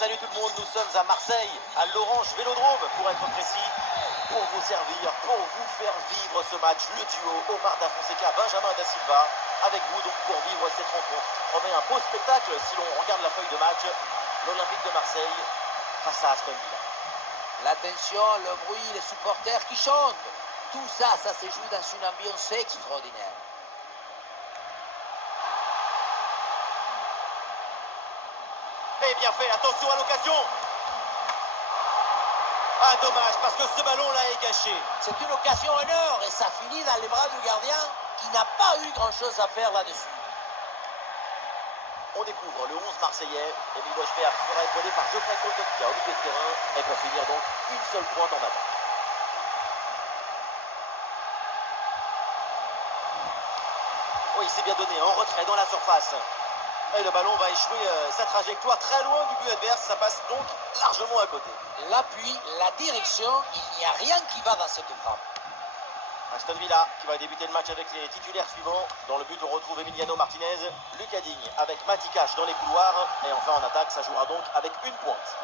Salut tout le monde, nous sommes à Marseille, à l'Orange Vélodrome pour être précis, pour vous servir, pour vous faire vivre ce match, le duo Omar Da Fonseca, Benjamin Da Silva, avec vous donc pour vivre cette rencontre qui promet un beau spectacle si l'on regarde la feuille de match. L'Olympique de Marseille face à Aston Villa. L'attention, le bruit, les supporters qui chantent, tout ça, ça se joue dans une ambiance extraordinaire. Et bien fait, attention à l'occasion. Ah dommage, parce que ce ballon-là est gâché. C'est une occasion énorme et ça finit dans les bras du gardien qui n'a pas eu grand-chose à faire là-dessus. On découvre le 11 marseillais et Miloš Berg sera épaulé par Geoffrey Kondogbia au milieu de terrain. Et pour finir donc, une seule pointe en attaque. Oui, il s'est bien donné, en retrait dans la surface. Et le ballon va échouer sa trajectoire très loin du but adverse. Ça passe donc largement à côté. L'appui, la direction, il n'y a rien qui va dans cette frappe. Aston Villa qui va débuter le match avec les titulaires suivants. Dans le but, on retrouve Emiliano Martinez, Lucas Digne avec Matty Cash dans les couloirs. Et enfin en attaque, ça jouera donc avec une pointe.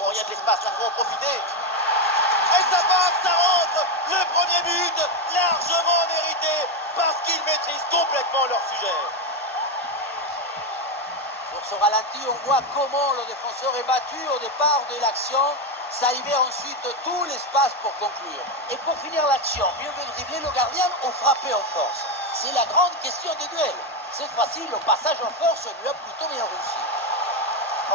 Oh, il y a de l'espace, là, faut en profiter. Et ça passe, ça rentre. Le premier but, largement mérité, parce qu'ils maîtrisent complètement leur sujet. Sur ce ralenti, on voit comment le défenseur est battu au départ de l'action. Ça libère ensuite tout l'espace pour conclure. Et pour finir l'action, mieux vaut dribbler le gardien ou frapper en force. C'est la grande question des duels. Cette fois-ci, le passage en force lui a plutôt bien réussi.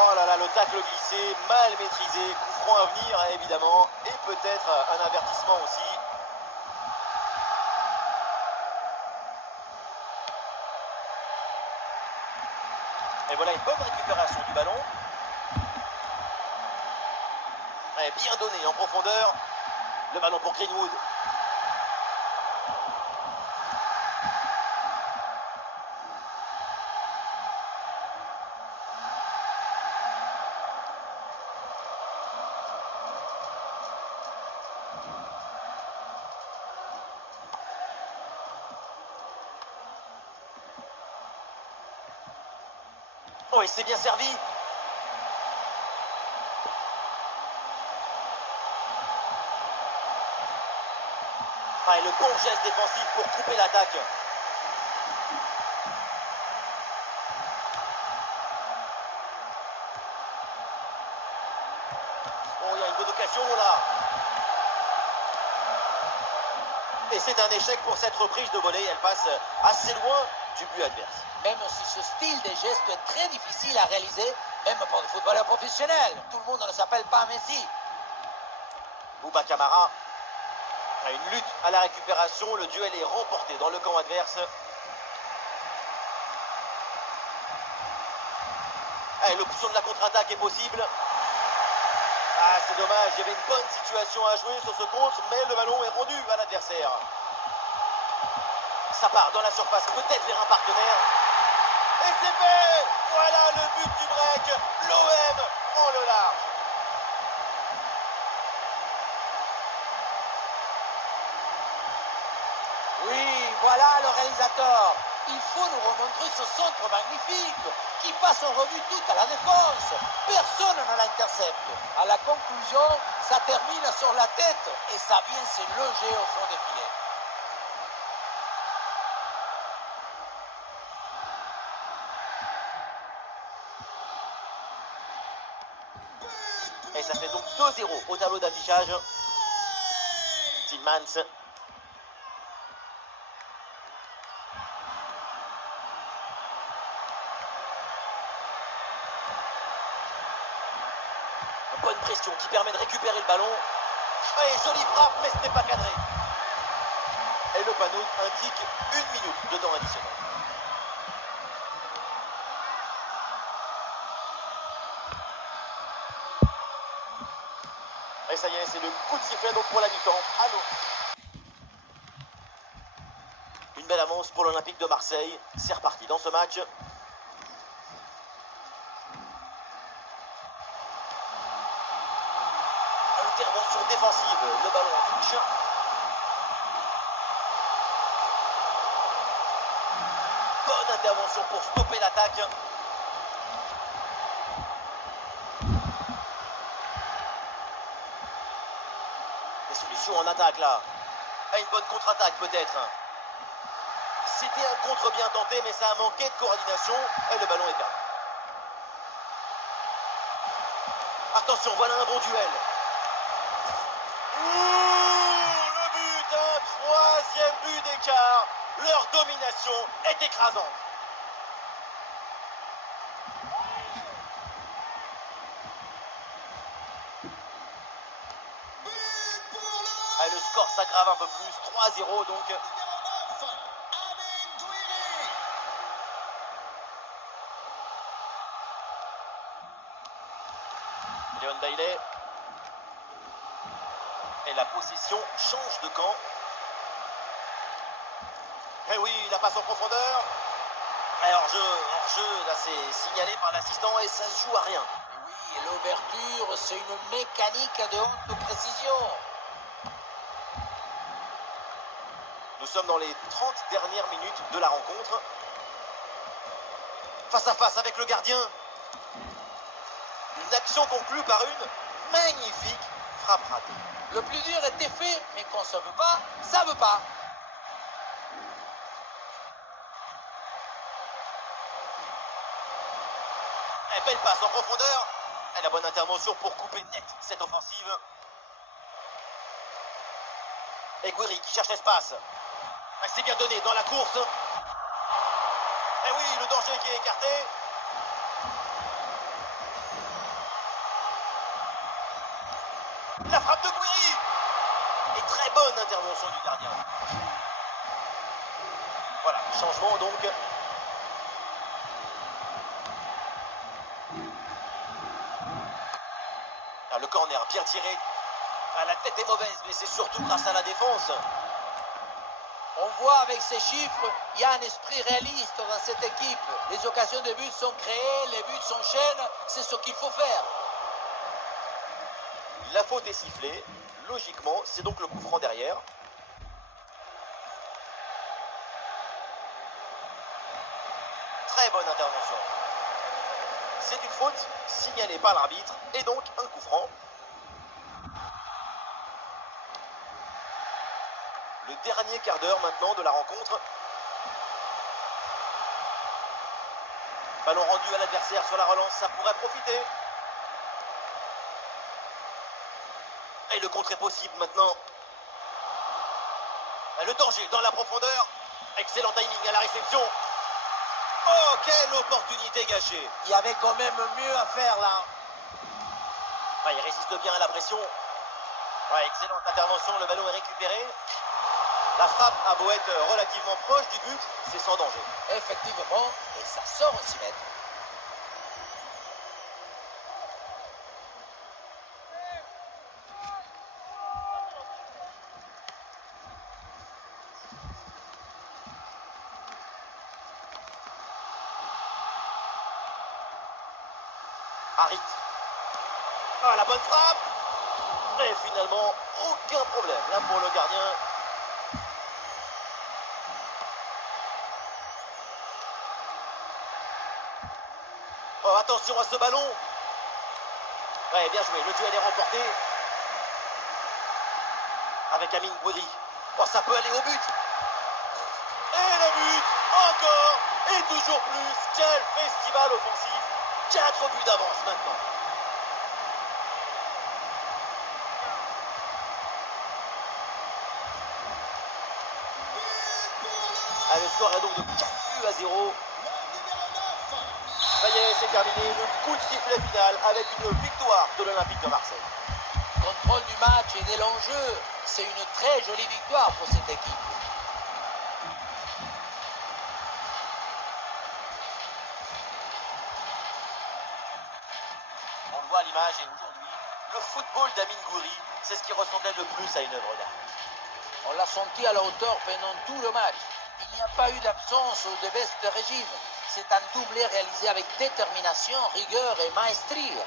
Oh là là, le tacle glissé, mal maîtrisé, coup franc à venir évidemment, et peut-être un avertissement aussi. Et voilà une bonne récupération du ballon. Et bien donné en profondeur. Le ballon pour Greenwood. Oh, et c'est bien servi. Ah, et le bon geste défensif pour couper l'attaque. Oh, il y a une bonne occasion là. Et c'est un échec pour cette reprise de volée. Elle passe assez loin du but adverse. Même si ce style de geste est très difficile à réaliser, même pour les footballeurs professionnels. Tout le monde ne s'appelle pas Messi. Bouba Kamara a une lutte à la récupération. Le duel est remporté dans le camp adverse. Et l'option de la contre-attaque est possible. Ah, c'est dommage, il y avait une bonne situation à jouer sur ce contre, mais le ballon est rendu à l'adversaire. Ça part dans la surface, peut-être vers un partenaire. Et c'est fait! Voilà le but du break. L'OM prend le large. Oui, voilà le réalisateur. Il faut nous remontrer ce centre magnifique qui passe en revue toute la défense. Personne ne l'intercepte. À la conclusion, ça termine sur la tête et ça vient se loger au fond des filets. Et ça fait donc 2-0 au tableau d'affichage. Tillmans. Bonne pression qui permet de récupérer le ballon. Et jolie frappe, mais ce n'est pas cadré. Et le panneau indique 1 minute de temps additionnel. Et ça y est, c'est le coup de sifflet donc pour la mi-temps. Allô. Une belle avance pour l'Olympique de Marseille. C'est reparti dans ce match. Intervention défensive, le ballon en touche. bonne intervention pour stopper l'attaque. Des solutions en attaque là. Une bonne contre-attaque peut-être. C'était un contre bien tenté, mais ça a manqué de coordination et le ballon est perdu. Attention, voilà un bon duel. Ouh, le but, un troisième but d'écart. Leur domination est écrasante. Et le score s'aggrave un peu plus, 3-0 donc. Leon Bailey. Et la possession change de camp. Et oui, la passe en profondeur. Et hors-jeu, là c'est signalé par l'assistant et ça se joue à rien. Oui, l'ouverture, c'est une mécanique de haute précision. Nous sommes dans les 30 dernières minutes de la rencontre. Face à face avec le gardien. Une action conclue par une magnifique frappe ratée. Le plus dur était fait, mais quand ça veut pas, ça veut pas. Et belle passe en profondeur. Et la bonne intervention pour couper net cette offensive. Et Guiri qui cherche l'espace. C'est bien donné dans la course. Et oui, le danger qui est écarté. La frappe de Guiri. Et très bonne intervention du gardien. Voilà, changement donc. Ah, le corner bien tiré. Ah, la tête est mauvaise, mais c'est surtout grâce à la défense. On voit avec ces chiffres, il y a un esprit réaliste dans cette équipe. Les occasions de but sont créées, les buts s'enchaînent, c'est ce qu'il faut faire. La faute est sifflée. Logiquement, c'est donc le coup franc derrière. Très bonne intervention. C'est une faute signalée par l'arbitre et donc un coup franc. Le dernier quart d'heure maintenant de la rencontre. Ballon rendu à l'adversaire sur la relance, ça pourrait profiter. Et le contre est possible maintenant. Le danger dans la profondeur. Excellent timing à la réception. Oh, quelle opportunité gâchée. Il y avait quand même mieux à faire là. Ouais, il résiste bien à la pression. Ouais, excellente intervention, le ballon est récupéré. La frappe a beau être relativement proche du but, c'est sans danger. Effectivement, et ça sort au 6 mètres. Harit. Ah, la bonne frappe. Et finalement, aucun problème là pour le gardien. Oh, attention à ce ballon. Ouais, bien joué, le duel est remporté. Avec Amine Gouiri. Oh, ça peut aller au but. Et le but, encore, et toujours plus. Quel festival offensif. 4 buts d'avance maintenant. Ah, le score est donc de 4-0. Ça y est, c'est terminé. Le coup de sifflet final avec une victoire de l'Olympique de Marseille. Contrôle du match et de l'enjeu. C'est une très jolie victoire pour cette équipe. On le voit à l'image et aujourd'hui, le football d'Amine Gouiri, c'est ce qui ressemblait le plus à une œuvre d'art. On l'a senti à la hauteur pendant tout le match. Il n'y a pas eu d'absence ou de baisse de régime. C'est un doublé réalisé avec détermination, rigueur et maestrie.